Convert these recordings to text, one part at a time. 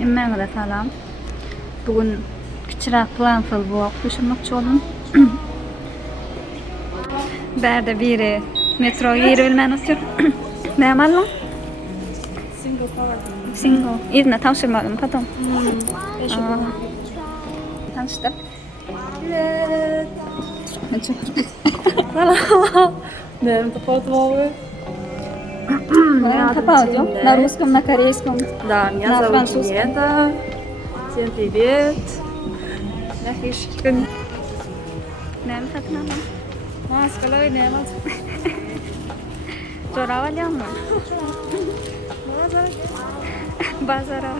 Emmegide salam. Bugün kiçirak Planful Walk düşünmekçi oldum. Berde biri metro yeri bilmän otur. Näme Single. İzne tanıştırmadım patom. Tanıştık. Evet. Наверное, попробовала. Я tapaudu. На русском, на корейском. Да, меня На зовут французском. Лена. Всем привет. Я Хишкин. Näme satın aldım? Maskalar ne var? Çorap alıyor mu? Bazara.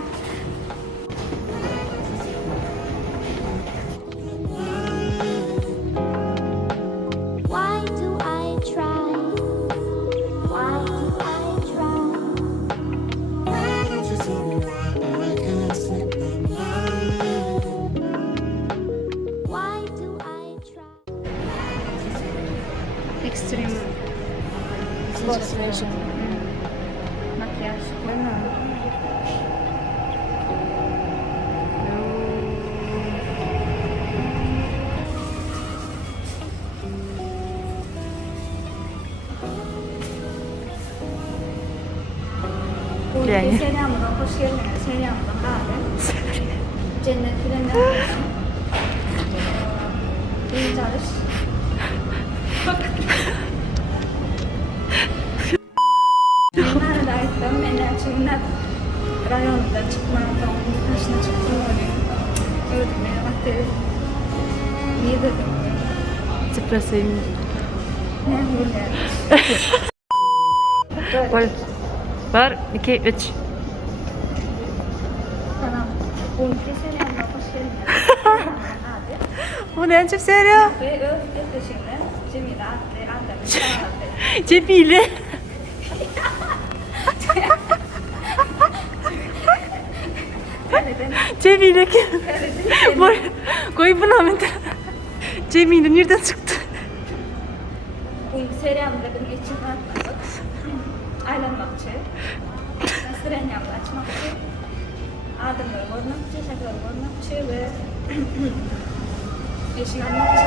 Why do I try? Why do I try? Why do I try? Extreme. Sports fashion. Makyaj. Yani. Selamlar, hoş geldiniz. Selamlar, abi. Cennet filmler. İyi çalış. Nerede ayıttım? Enerjimden rayonda çıkmadım. Taşına çıktım öyle. Gördüm beni baktı. Niye dedim? Depresyon. Ne böyle? Var. Var. 2, 3. Tamam. Selamlar, hoş geldiniz. Abi. Bu ne çok serio? Ve öfkeşimle Cemile adlı annemle Cemile. Cemile kim? Koy bunu Ahmet. Cemile nereden çıktı? Bu seryamda bir geçim atmadık. Aylanmakçı. Sırenyamda açmakçı. Adımları vurmakçı, şakaları vurmakçı ve eşik almakçı.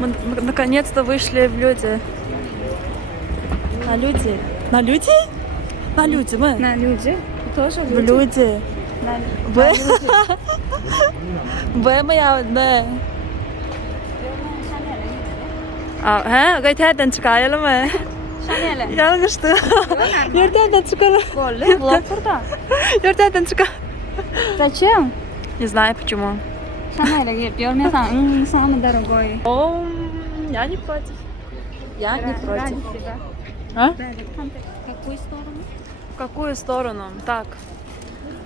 Мы наконец-то вышли в люди. На люди? На люди? На люди мы. На люди. Тоже В люди. В. В моя да. А, Nereden çıkayalım mı? Şanele. Yanlıştı. Nereden çıkalım? Golle. Vlog burada. Nereden çıkalım? Зачем? Не знаю почему. Şanele gelip görmüyorsan самый дорогой. Я не против. Я не против. Ради себя. А? Ради контекста. Какую сторону? В какую сторону? Так.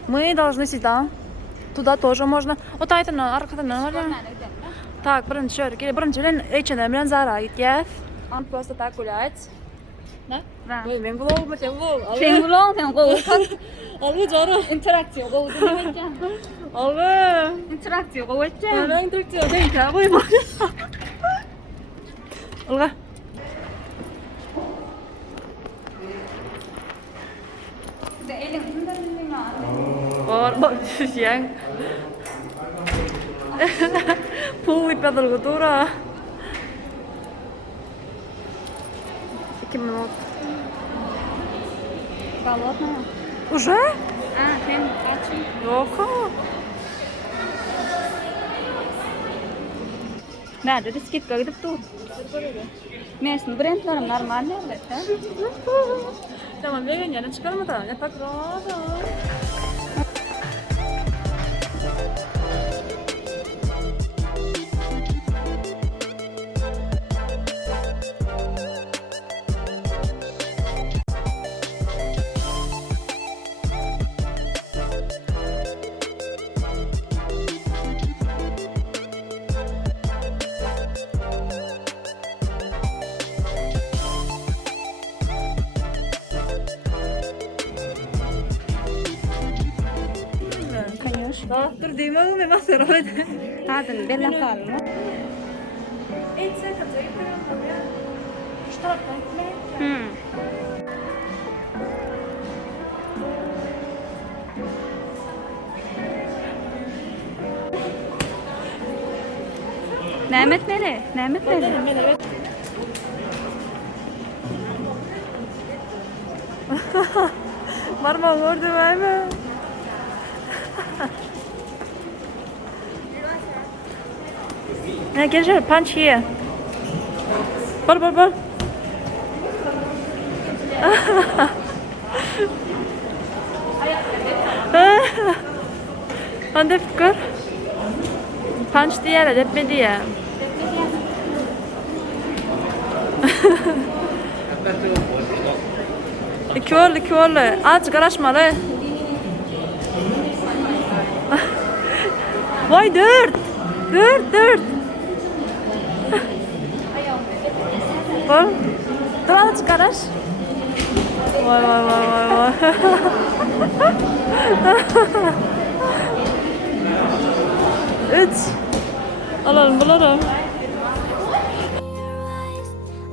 Мы должны сюда. Туда тоже можно. Вот это на аркадан var ya. Так, birinci şöyle gel. Birinci bilen H&M'den Zara gideceğiz. Он просто так гулять. Да? Да. Ой, мен влог mu sen vlog? Sen vlog, sen vlog. Allı canım. İnteraksiyon oldu. Allı. İnteraksiyon oldu. Ben Türkçe değil ki. Bu mu? Alga. Var bak yani. Пул педал дура. 2 минут. Голодная? Уже? А, sen açım. Yok. Nerede? Diskit gidip dur. Mesut brandlarım normal elbette. Tamam vegan yana çıkarma da. Ne tak rahat. Конечно. Dur değmez mi masaya rahat. Adın Bella Palma. Şu taraftan gitmeye. Nämet mele? Nämet mele? Evet. Marma gördüm mi? Ne gel punch here. Bar. Anda fikir. Punch diye de mi diye. Likörlü. Az karışmalı. Vay dört. Bak. Dur az karış. Vay. Üç. Alalım bulalım.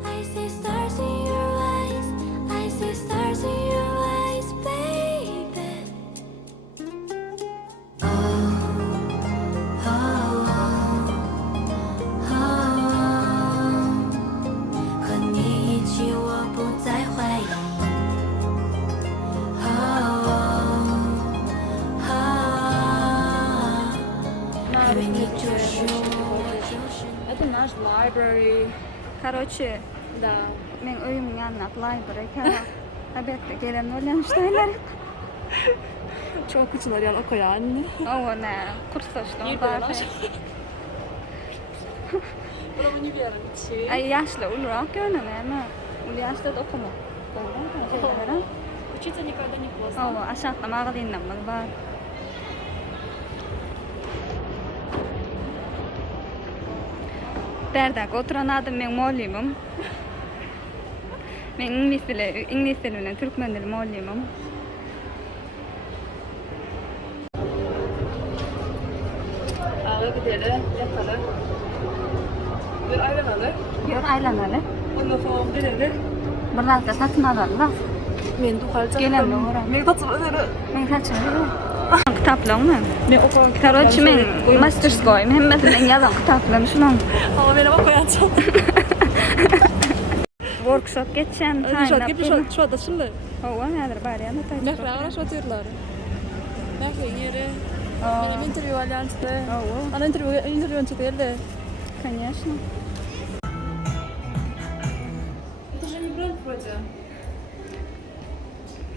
I see stars in your eyes. I see stars in your eyes, baby.和你一起，我不再怀疑。因为你就是我，就是你。 Это наш library. Короче, Да. men öyümün yanına library kara. Elbette gelen olan şeyler. Çok küçükler yani okuyan. O ne? Kurs açtım. Buram üniversite. Ay yaşlı olarak görünmüyor ama. O yaşlı da okumak. Doğru. Учиться никогда не поздно. O aşağıda mağdinler var. Derdak oturan adım men muallimim. Men İngiliz dili bilen Türkmen dili muallimim. Ağa gidelim, yatalım. Bir ayrılalım. Yok aylanalı. Ondan sonra gidelim. Buralarda satın alalım. Men duhalca. Gelem doğru. Men tatlı öderi. Men kaçırıyorum. Kitaplarım Men okuyan Короче, men мастерскойм, hemmetinden yazan kitaplarım şunun. Ama benim okuyan çok. Workshop geçen Şu gibi şu anda şimdi. Ova nedir bari yana taş. Ne kadar şu tırlar. Ne yeri. Benim interview alyansı. Ова, Ana interview çıkıyordu. конечно. Это же не бренд вроде.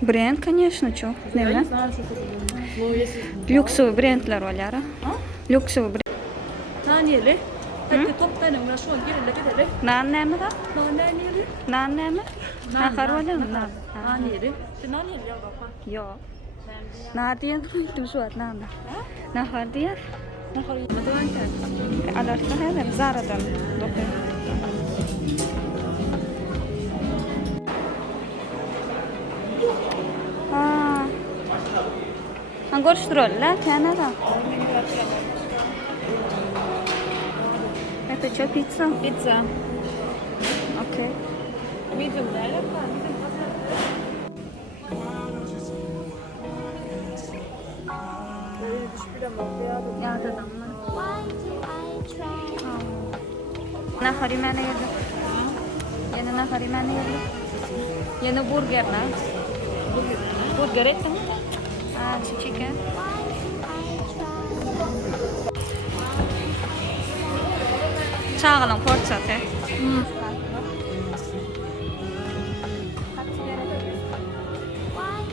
Бренд, конечно, чё? Я Не не знаю, что это. Ну, если... Люксовый брендler olar. Люксовый бренд. Naneli. Hadi toptan uğraş şu an gidelim. Nan näme da? Naneli. Nan näme? Nahar olar mı? Nan. Naneli. Naneli ya baba. Yo. Nah diye duydum şu an nanda. Nahar diye. Nahar yemeden Alarsa hele zaradan. Doktor. Ha. Görüştürürler Kanada. Это что, пицца? Pizza. Окей. Medium nerede? Ya da damla. Why do I try? Nahar yemene geldi. Yine nahar yemene geldi. Yine burgerler. Burger ettin mi? Chicken. Why do I try? Çağalım porçatı. Why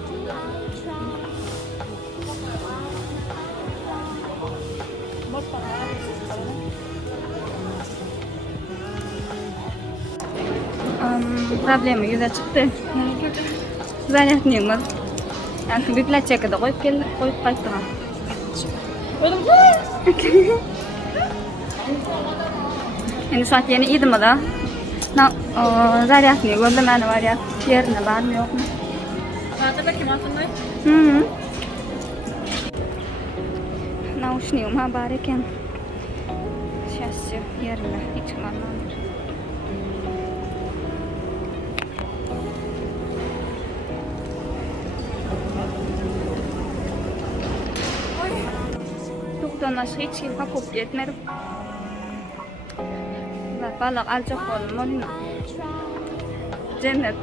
do I try? Problemi yüze çıktı. Zannetmiyorum. Yani büyükler çekede koyup kaçtılar. Yani saat yeni idi mi da? Zaryatmıyor. Gördüm yani var ya. Yerine var mı yok mu? Hatırda kim hatırlıyor? Hı. Nauşniyum ha bariken. Şahsi yerine hiç kalmamış. Doktorlar hiç kapıp gitmedim. Balık alacak olmalı. Cennet.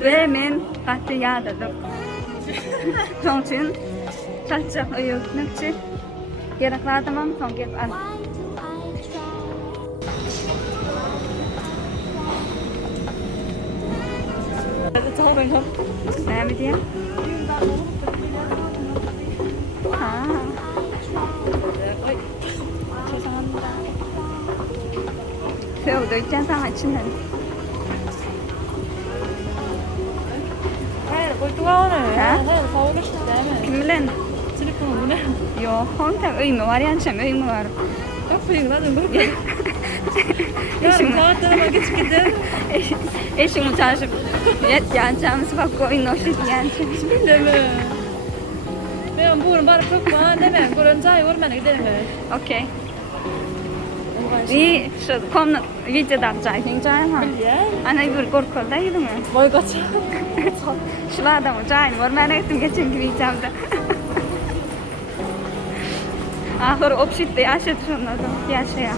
Ve men katı yağdadım. Son için çalacak uyutmakçı. Gerekli adamım son gep al. Ne bileyim? Ha. Sevdi 있잖아 친한. Hayır, koyduğu onu. Ha? Hayır, savunmuş değil mi? Kim bilen? Telefonu bu ne? Yo, honta öy mü var yançam öy mü var? Yok bugün zaten bu. Eşim, Saatlerime geçip gidelim. eşim çarşı. Yet yançamız bak koyun o şey yançam. Değil mi? Ben bugün bari çok var değil mi? Bugün çay ormana gidelim mi? Okey. İyi, şu konu videodan çayın çay mı? Ya. Ana bir korkuldaydı mı? Boy kaç. Şularda mı çay mı? Ormana gittim geçen gün yiyeceğimde. Ahır opşitte yaşadı şunlardan yaşaya.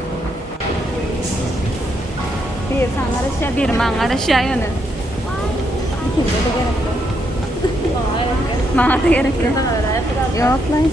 Bir sangarışya, bir mangarışya yönü. İkinde de gerekli. Bana da gerekli. Yok lan.